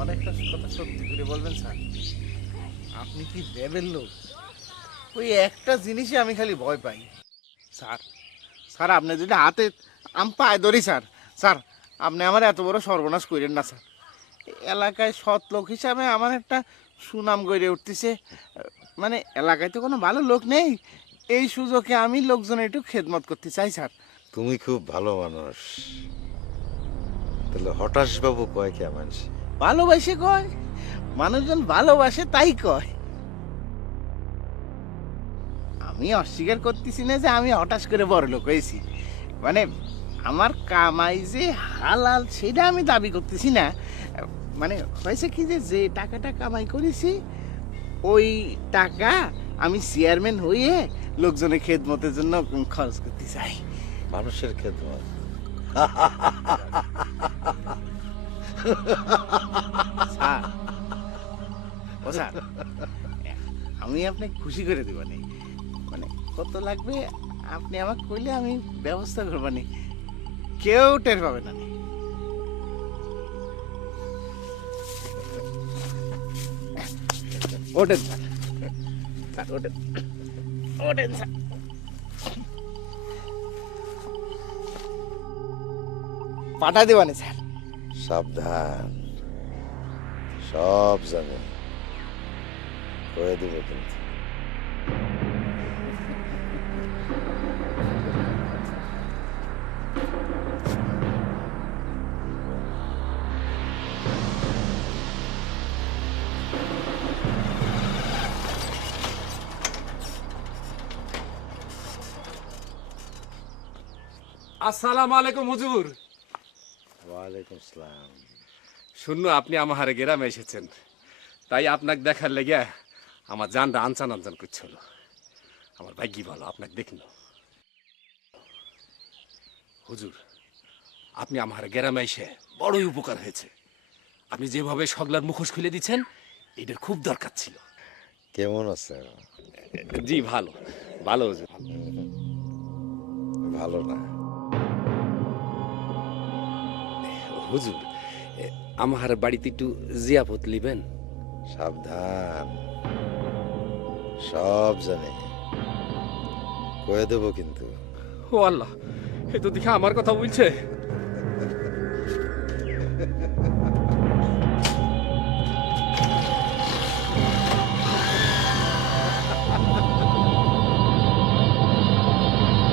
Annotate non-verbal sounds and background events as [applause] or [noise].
আমার একটা কথা সত্যি করে বলবেন, স্যার? আপনি কি দেবেন লোক? ওই একটা জিনিসই আমি খালি ভয় পাই। স্যার স্যার, আপনি যদি হাতে আমি পায়ে ধরি, স্যার স্যার, আপনি আমার এত বড় সর্বনাশ করেন না, স্যার। এলাকায় সৎ লোক হিসাবে আমার একটা সুনাম গড়ে উঠতেছে। মানে এলাকায় তো কোনো ভালো লোক নেই। এই সুযোগে আমি লোকজনের একটু খেদমত করতে চাই, স্যার। তুমি খুব ভালো মানুষ। তাহলে হঠাৎ বাবু কয় কে মানুষ? ভালোবাসে কয়? মানুষজন ভালোবাসে, তাই কয়। আমি অস্বীকার করতেছি না যে আমি হঠাৎ করে বড় লোক হয়েছি। মানে আমার কামাই যে হালাল, সেটা আমি দাবি করতেছি না। মানে হয়েছে কি যে যে টাকাটা কামাই করেছি, ওই টাকা আমি চেয়ারম্যান হয়ে লোকজনের খেদমতের জন্য খরচ করতে চাই। মানুষের খেদমত। [laughs] স্যার, ও স্যার আমি আপনাকে খুশি করে দেবানি মানে কত লাগবে আপনি আমাকে কইলে আমি ব্যবস্থা করবানি কেউ টের পাবে না ওঠেন স্যার স্যার, ওঠেন। ওঠেন স্যার। পাঠা দেবানি স্যার। সাবধান। সব জানে। কয়ে দেবো কিন্তু। আসসালামু আলাইকুম হুজুর। ওয়ালাইকুম আসসালাম শূন্য আপনি আমার হারে গ্রামে এসেছেন। তাই আপনাকে দেখার লেগে আমার জানটা আনচান আনচান করছিল। আমার ভাগ্যি ভালো আপনাকে দেখল হুজুর আপনি আমার গ্রামে এসে বড়ই উপকার হয়েছে। আপনি যেভাবে সগলার মুখোশ খুলে দিচ্ছেন এটার খুব দরকার ছিল। কেমন আছে জি ভালো। ভালো ভালো। ভালো না। হুজুর আমার বাড়িতে একটু জিয়াপত লিবেন। সাবধান। সব জানে। কয়ে দেবো কিন্তু। ও আল্লাহ এ তো দেখে আমার কথা বলছে। [laughs]